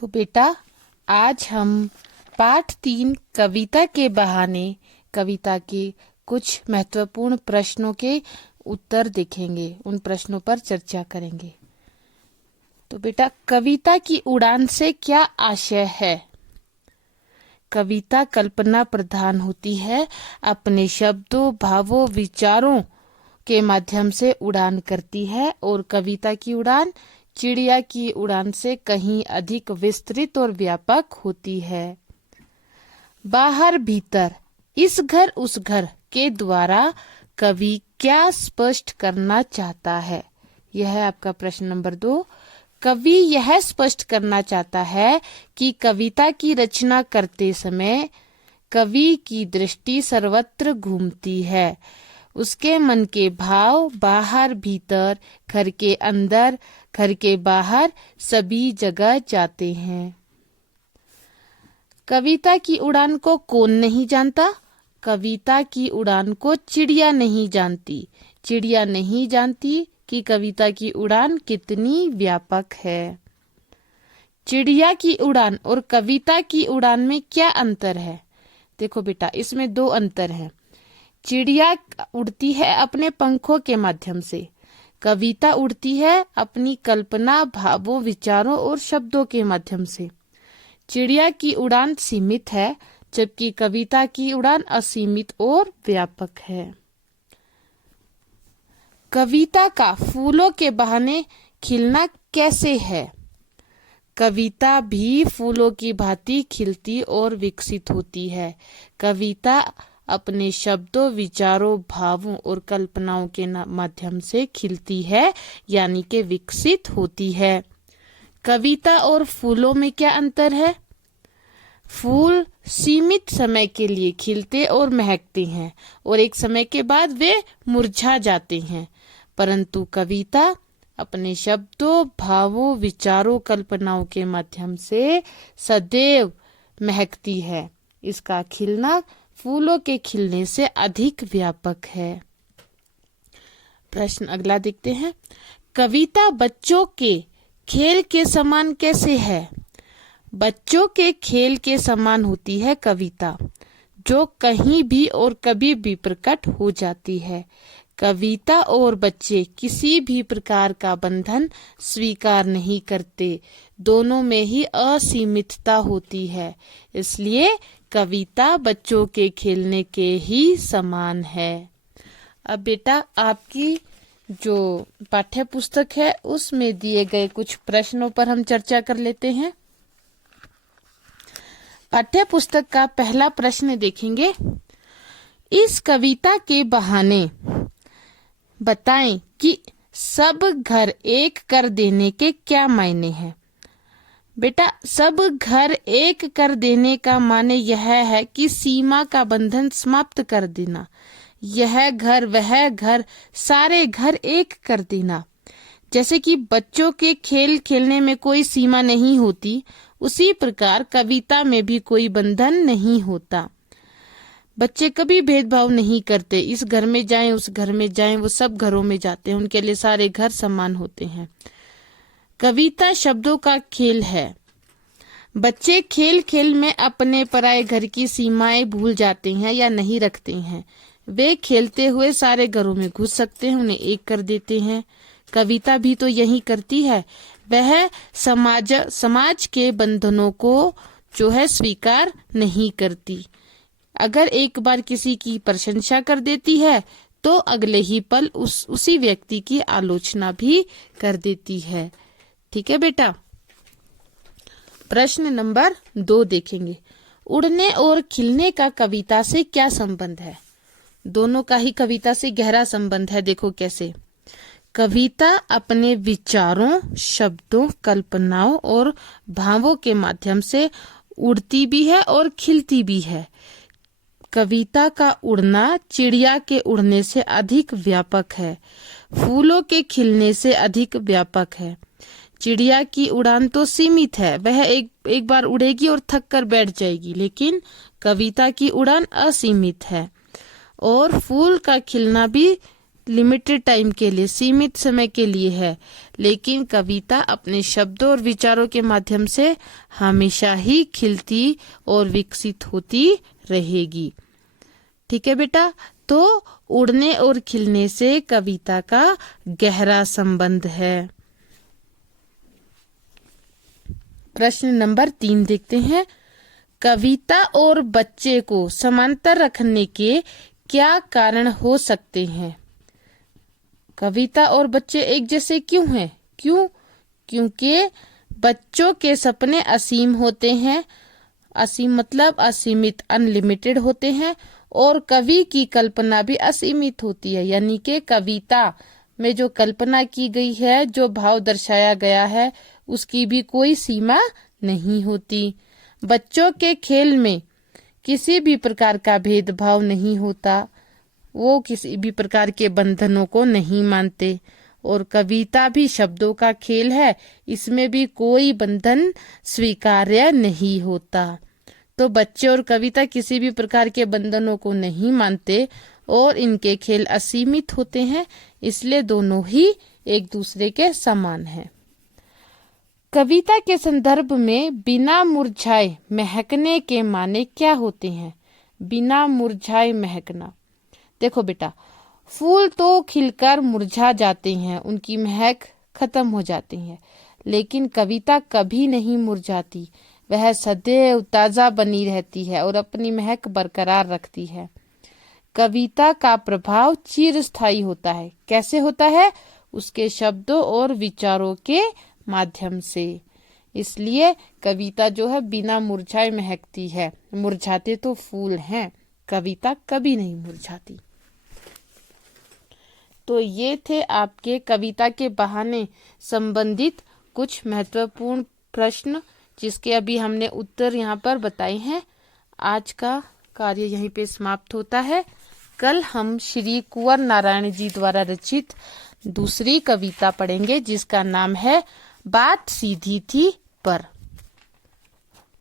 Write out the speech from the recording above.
तो बेटा, आज हम पाठ 3 कविता के बहाने कविता के कुछ महत्वपूर्ण प्रश्नों के उत्तर देखेंगे, उन प्रश्नों पर चर्चा करेंगे। तो बेटा, कविता की उड़ान से क्या आशय है? कविता कल्पना प्रधान होती है, अपने शब्दों, भावों, विचारों के माध्यम से उड़ान करती है और कविता की उड़ान चिड़िया की उड़ान से कहीं अधिक विस्तृत और व्यापक होती है। बाहर भीतर, इस घर उस घर के द्वारा कवि क्या स्पष्ट करना चाहता है? यह है आपका प्रश्न नंबर 2। कवि यह स्पष्ट करना चाहता है कि कविता की रचना करते समय कवि की दृष्टि सर्वत्र घूमती है। उसके मन के भाव बाहर भीतर, घर के अंदर, घर के बाहर, सभी जगह जाते हैं। कविता की उड़ान को कौन नहीं जानता? कविता की उड़ान को चिड़िया नहीं जानती। चिड़िया नहीं जानती कि कविता की उड़ान कितनी व्यापक है। चिड़िया की उड़ान और कविता की उड़ान में क्या अंतर है? देखो बेटा, इसमें 2 अंतर हैं। चिड़िया उड़ती है अपने पंखों के माध्यम से, कविता उड़ती है अपनी कल्पना, भावों, विचारों और शब्दों के माध्यम से। चिड़िया की उड़ान सीमित है, जबकि कविता की उड़ान असीमित और व्यापक है। कविता का फूलों के बहाने खिलना कैसे है? कविता भी फूलों की भांति खिलती और विकसित होती है। कविता अपने शब्दों, विचारों, भावों और कल्पनाओं के माध्यम से खिलती है, यानी कि विकसित होती है। कविता और फूलों में क्या अंतर है? फूल सीमित समय के लिए खिलते और महकते हैं और एक समय के बाद वे मुरझा जाते हैं, परंतु कविता अपने शब्दों, भावों, विचारों, कल्पनाओं के माध्यम से सदैव महकती है। इसका खिलना फूलों के खिलने से अधिक व्यापक है। प्रश्न अगला देखते हैं। कविता बच्चों के खेल के समान कैसे है? बच्चों के खेल के समान होती है कविता, जो कहीं भी और कभी भी प्रकट हो जाती है। कविता और बच्चे किसी भी प्रकार का बंधन स्वीकार नहीं करते, दोनों में ही असीमितता होती है। इसलिए कविता बच्चों के खेलने के ही समान है। अब बेटा, आपकी जो पाठ्य पुस्तक है उसमें दिए गए कुछ प्रश्नों पर हम चर्चा कर लेते हैं। पाठ्य पुस्तक का पहला प्रश्न देखेंगे। इस कविता के बहाने बताएं कि सब घर एक कर देने के क्या मायने हैं? बेटा, सब घर एक कर देने का माने यह है कि सीमा का बंधन समाप्त कर देना। यह घर, वह घर, सारे घर एक कर देना। जैसे कि बच्चों के खेल खेलने में कोई सीमा नहीं होती, उसी प्रकार कविता में भी कोई बंधन नहीं होता। बच्चे कभी भेदभाव नहीं करते, इस घर में जाएं, उस घर में जाएं, वो सब घरों में जाते हैं, उनके लिए सारे घर समान होते हैं। कविता शब्दों का खेल है। बच्चे खेल खेल में अपने पराये घर की सीमाएं भूल जाते हैं या नहीं रखते हैं। वे खेलते हुए सारे घरों में घुस सकते हैं, उन्हें एक कर देते हैं। कविता भी तो यही करती है। वह समाज के बंधनों को जो है स्वीकार नहीं करती। अगर एक बार किसी की प्रशंसा कर देती है तो अगले ही पल उसी व्यक्ति की आलोचना भी कर देती है। ठीक है बेटा। प्रश्न नंबर 2 देखेंगे। उड़ने और खिलने का कविता से क्या संबंध है? दोनों का ही कविता से गहरा संबंध है। देखो कैसे। कविता अपने विचारों, शब्दों, कल्पनाओं और भावों के माध्यम से उड़ती भी है और खिलती भी है। कविता का उड़ना चिड़िया के उड़ने से अधिक व्यापक है, फूलों के खिलने से अधिक व्यापक है। चिड़िया की उड़ान तो सीमित है, वह एक बार उड़ेगी और थक कर बैठ जाएगी, लेकिन कविता की उड़ान असीमित है। और फूल का खिलना भी लिमिटेड टाइम के लिए, सीमित समय के लिए है, लेकिन कविता अपने शब्दों और विचारों के माध्यम से हमेशा ही खिलती और विकसित होती रहेगी। ठीक है बेटा, तो उड़ने और खिलने से कविता का गहरा संबंध है। प्रश्न नंबर 3 देखते हैं। कविता और बच्चे को समांतर रखने के क्या कारण हो सकते हैं? कविता और बच्चे एक जैसे क्यों हैं? क्योंकि बच्चों के सपने असीम होते हैं, असीम मतलब असीमित, अनलिमिटेड होते हैं, और कवि की कल्पना भी असीमित होती है। यानी कि कविता में जो कल्पना की गई है, जो भाव दर्शाया गया है, उसकी भी कोई सीमा नहीं होती। बच्चों के खेल में किसी भी प्रकार का भेदभाव नहीं होता, वो किसी भी प्रकार के बंधनों को नहीं मानते, और कविता भी शब्दों का खेल है, इसमें भी कोई बंधन स्वीकार्य नहीं होता। तो बच्चे और कविता किसी भी प्रकार के बंधनों को नहीं मानते और इनके खेल असीमित होते हैं, इसलिए दोनों ही एक दूसरे के समान हैं। कविता के संदर्भ में बिना मुरझाए महकने के माने क्या होते हैं? बिना मुरझाए महकना, देखो बेटा, फूल तो खिलकर मुरझा जाते हैं, उनकी महक खत्म हो जाती है, लेकिन कविता कभी नहीं मुरझाती, वह सदैव ताजा बनी रहती है और अपनी महक बरकरार रखती है। कविता का प्रभाव चिरस्थायी होता है। कैसे होता है? उसके शब्दों और विचारों के माध्यम से। इसलिए कविता जो है बिना मुरझाए महकती है। मुरझाते तो फूल हैं, कविता कभी नहीं मुरझाती। तो ये थे आपके कविता के बहाने संबंधित कुछ महत्वपूर्ण प्रश्न, जिसके अभी हमने उत्तर यहाँ पर बताए हैं। आज का कार्य यहीं पे समाप्त होता है। कल हम श्री कुंवर नारायण जी द्वारा रचित दूसरी कविता पढ़ेंगे, जिसका नाम है बात सीधी थी पर।